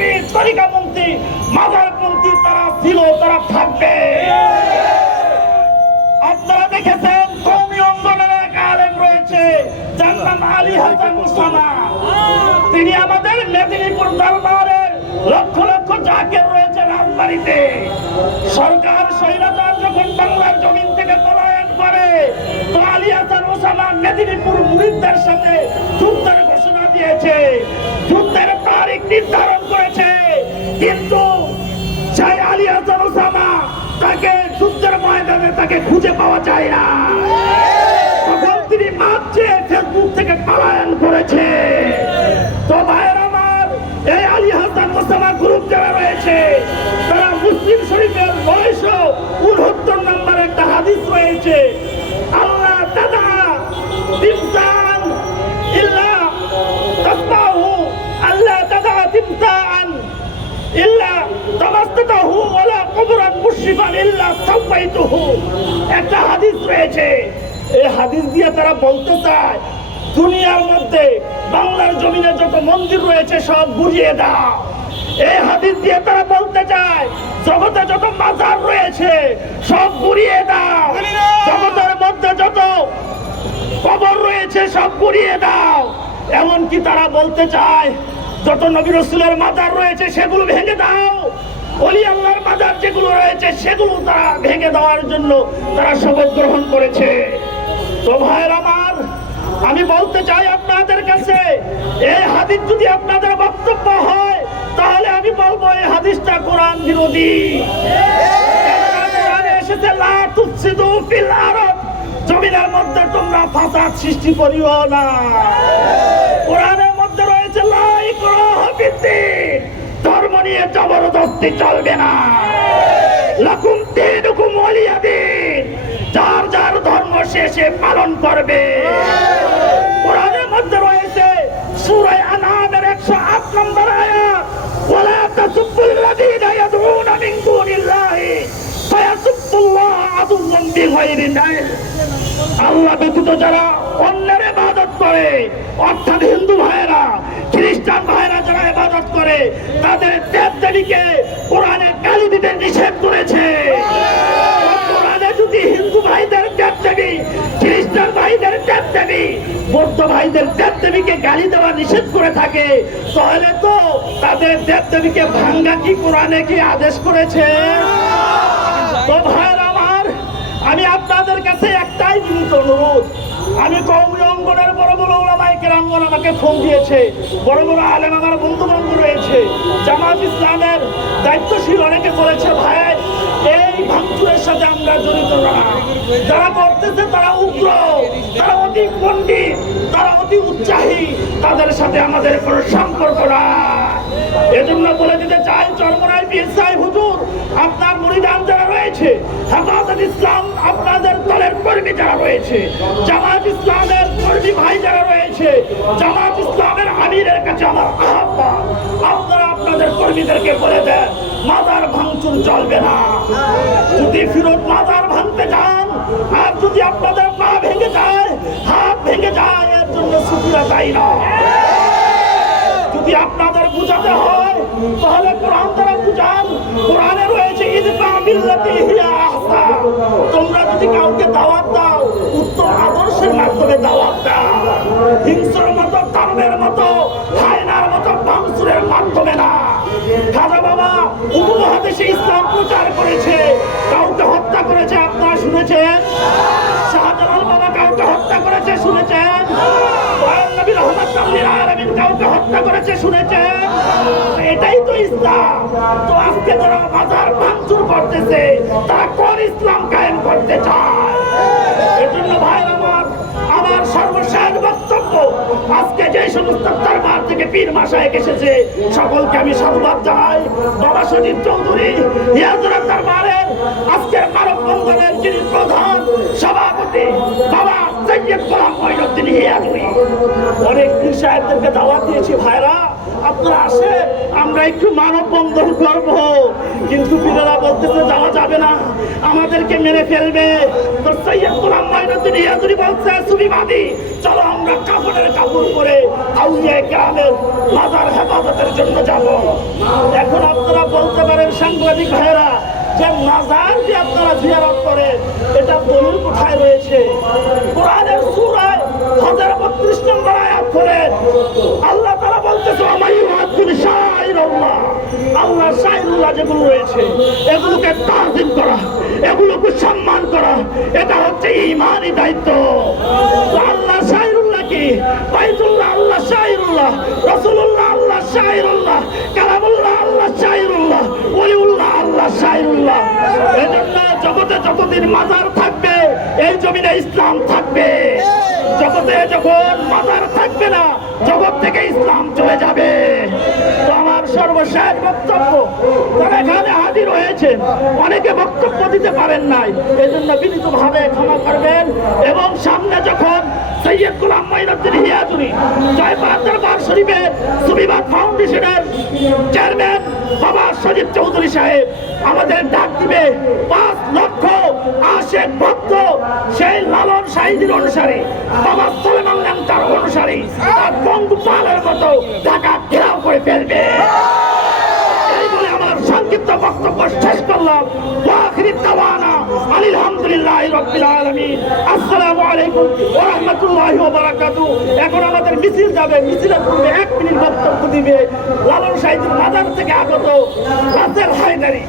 সুফি তরিকাপন্থী মাজারপন্থী তারা ছিল, তারা থাকবে। আপনারা দেখেছেন কওমি অঙ্গনের এক আলেম রয়েছে যার নাম আলী হাসান ওসামা। তিনি আমাদের মেদিনীপুর দরবারের লক্ষ লক্ষ জাকের রয়েছে রাজবাড়িতে। সরকার স্বৈরাচার যখন বাংলার জমিন থেকে পলায়ন করে, তো আলী হাসান ওসামা মেদিনীপুর মুরিদদের সাথে যুদ্ধের ঘোষণা দিয়েছে, যুদ্ধের তারিখ নির্ধারণ করেছে। কিন্তু সেই আলী হাসান ওসামা তাকে যুদ্ধের ময়দানে তাকে খুঁজে পাওয়া যায় না। তখন তিনি মাঝে ফেসবুক থেকে পলায়ন করেছে। তো ভাইয়ের আমার, এই আলী হাসান ওসামা গ্রুপ যারা রয়েছে তারা মুসলিম শরীফের 969 নম্বর একটা হাদিস রয়েছে, আল্লাহ তাদা তিমসান ইল্লা তাসবাহু, আল্লাহ তাদা তিমসান ইল্লা তামাস্তাহু ওয়ালা কুবরান মুশরিফান ইল্লা সাওয়াইতুহু। একটা হাদিস রয়েছে। এই হাদিস দিয়ে তারা বলতে চায় দুনিয়ার মধ্যে বাংলার জমিনে যত মন্দির রয়েছে সব গুড়িয়ে দাও। এই হাদিস দিয়ে তারা বলতে চায় জগতে যত মাজার রয়েছে সব গুড়িয়ে দাও, জগতের মধ্যে যত কবর রয়েছে সব গুড়িয়ে দাও। এমনকি তারা বলতে চায় যত নবী রাসূলের মাজার রয়েছে সেগুলো ভেঙে দাও, ওলি আল্লাহর মাজার যেগুলো রয়েছে সেগুলো তারা ভেঙে দেওয়ার জন্য তারা শপথ গ্রহণ করেছে। তো ভাইয়ের আমার, আমি বলতে চাই আপনাদের কাছে, এই হাদিস যদি আপনাদের বক্তব্য হয় তাহলে আমি বলবো এই হাদিসটা কোরআন বিরোধী। কোরআনে এসেছে লা তুফসিদু ফিল আরদ, জমিনের মধ্যে তোমরা ফাসাদ সৃষ্টি করিও না। কোরআনের মধ্যে রয়েছে লা ইকরাহা ফিদ্দীন, ধর্ম নিয়ে জবরদস্তি চলবে না। লাকুম দীনুকুম ওয়ালিয়া দীন, যার যার ধর্ম শেষে পালন করবে। কোরআনের মধ্যে রয়েছে সূরা আনআমের 108 নম্বর আয়াত, ওয়ালা তাসুব্বুল্লাযীনা ইয়াদউনা মিন দুনিল্লাহি ফায়াসুব্বুল্লাহা আদুওয়ান বিগাইরি ইলম। আল্লাহ ব্যতীত যারা অন্যের ইবাদত করে, অর্থাৎ হিন্দু ভাইয়েরা, খ্রিস্টান ভাইয়েরা যারা ইবাদত করে, তাদের দেবদেবীকে কোরআনে গালি দিতে নিষেধ করেছে। কোরআনে যদি হিন্দু ভাইদের দেবদেবী, খ্রিস্টান ভাইদের দেবদেবী, বৌদ্ধ ভাইদের দেবদেবীকে গালি দেওয়া নিষেধ করে থাকে, তাহলে তো তাদের দেবদেবীকে ভাঙ্গা কি কোরআনে কি আদেশ করেছে? তো ভাইয়েরা আমার, আমি আপনাদের কাছে একটাই বিনীত অনুরোধ, আমি কওমি অঙ্গনের বড় বড় ওলামায়ে কেরামগণ আমাকে ফোন দিয়েছে, বড় বড় আলেম আমার বন্ধু বান্ধব রয়েছে, জামাত ইসলামের দায়িত্বশীল অনেকে বলেছে ভাই এই ভাঙচুরের সাথে আমরা জড়িত না, যারা করতেছে তারা উগ্র, তারা অতি পণ্ডিত, তারা অতি উৎসাহী, তাদের সাথে আমাদের কোনো সম্পর্ক না। এজন্য বলে দিতে চাই, চরমনাই পীর সাহেব হুজুর, আপনার মুরিদান যারা রয়েছে, হেফাজত ইসলাম আপনাদের দলের কর্মী যারা রয়েছে, জামাত ইসলামের কর্মী ভাই যারা রয়েছে, জামাত ইসলামের আমিরের কাছে আমার আহ্বান, আপনারা আপনাদের কর্মীদেরকে বলে দেন মাজার ভাঙচুর চলবে না। যদি ফিরত মাজার ভাঙতে যান আর যদি আপনাদের পা ভেঙে যায়, হাত ভেঙে যায়, এর জন্য সুফিরা দায়ী না। যদি আপনাদের বুঝাতে হয় তাহলে কোরআন দ্বারা বুঝান। কোরআনে রয়েছে ইদফা বিল্লাতি হিয়া আহসান, তোমরা যদি কাউকে দাওয়াত দাও উত্তম আদর্শের মাধ্যমে দাওয়াত দাও, হিংসার মতো, ধর্মের মতো, হায়নার মতো ভাঙচুরের মাধ্যমে না। খাজা বাবা উপমহাদেশে ইসলাম প্রচার করেছে, কাউকে হত্যা করেছে আপনারা শুনেছেন? শাহজালাল বাবা কাউকে হত্যা করেছে শুনেছেন? নবী রহমাতুল লিল আলামিন কাউকে হত্যা করেছে শুনেছেন? এটাই তো ইসলাম। তো আজকে যারা মাজার ভাঙচুর করতেছে তারা কোন ইসলাম কায়েম করতে চায়? এজন্য ভাই আমার সর্বশেষ বক্তব্য, আজকে যে সমস্ত দরবার থেকে পীর মাশায়েখ এসেছে সকলকে আমি সাধুবাদ জানাই। বাবা সজিব চৌধুরী হিয়াজুরাত দরবারের আজকের মানববন্ধনের যিনি প্রধান সভাপতি বাবা সৈয়দ গোলাম মঈনুদ্দিন হিয়াজুরি, অনেক পীর সাহেবদেরকে দাওয়াত দিয়েছি ভাইরা, আপনারা আসে, আমরা একটু মানববন্ধন করব। কিন্তু পীরেরা বলতেছে যাওয়া যাবে না, আমাদেরকে মেরে ফেলবে। তো সৈয়দ গোলাম মঈনুদ্দিন ইয়াজুরি বলছে সুফিবাদী, চলো আমরা কাফনের কাপড় পরে আউলিয়া কেরামের মাজার হেফাজতের জন্য যাব। এখন আপনারা বলতে পারেন সাংবাদিক ভাইয়েরা যে মাজার যে আপনারা জিয়ারত করেন এটা দলিল কোথায় রয়েছে? কোরআনের সূরা 1032 নম্বর আয়াত করেন আল্লাহ তাআলা বলতেছে আমাইয়াতুল শাইরুল্লাহ, আল্লাহ শাইরুল্লাহ যেগুলো রয়েছে এগুলোকে তাজিম করা, এগুলোকে সম্মান করা, এটা হচ্ছে ঈমানি দায়িত্ব। আল্লাহ শাইরুল্লাহ কি? বাইতুল্লাহ আল্লাহ শাইরুল্লাহ, রাসূলুল্লাহ আল্লাহ শাইরুল্লাহ, কালামুল্লাহ আল্লাহ শাইরুল্লাহ, ওলিউল্লাহ আল্লাহ শাইরুল্লাহ। এজন্য জগতে যতদিন মাজার থাকবে এই জমিনে ইসলাম থাকবে। জগতে যখন মাজার থাকবে না জগৎ থেকে ইসলাম চলে যাবে। তো আমার সর্বশেষ বক্তব্য, তারা এখানে হাজির হয়েছেন, অনেকে বক্তব্য দিতে পারেন নাই, এজন্য বিনীতভাবে ক্ষমা করবেন। এবং সামনে যখন সৈয়দ গোলাম মঈনুদ্দিন ইয়াজুরি জয়পুরহাট দরবার শরীফের সুফিবাদ ফাউন্ডেশনের চেয়ারম্যান বাবা সজীব চৌধুরী সাহেব আমাদের ডাক দিবে 5 লক্ষ আশেক ভক্ত, সেই লালন সাহিদির অনুসারী, বাবা সুলেমান ল্যাংটার অনুসারী আর বঙ্গপালের মতো ঢাকা ঘেরাও করে ফেলবে। এই বলে আমার সংক্ষিপ্ত বক্তব্য শেষ করলাম। ওয়াখিরি দাওয়ানা আলহামদুলিল্লাহি রাব্বিল আলামিন। আসসালামু আলাইকুম ওয়া রাহমাতুল্লাহি ওয়া বারাকাতুহু। এখন আমাদের মিছিল যাবে, মিছিলের পূর্বে 1 মিনিট বক্তব্য দিবে লালন সাহিদির মাজার থেকে আগত রাসেল হায়দারি।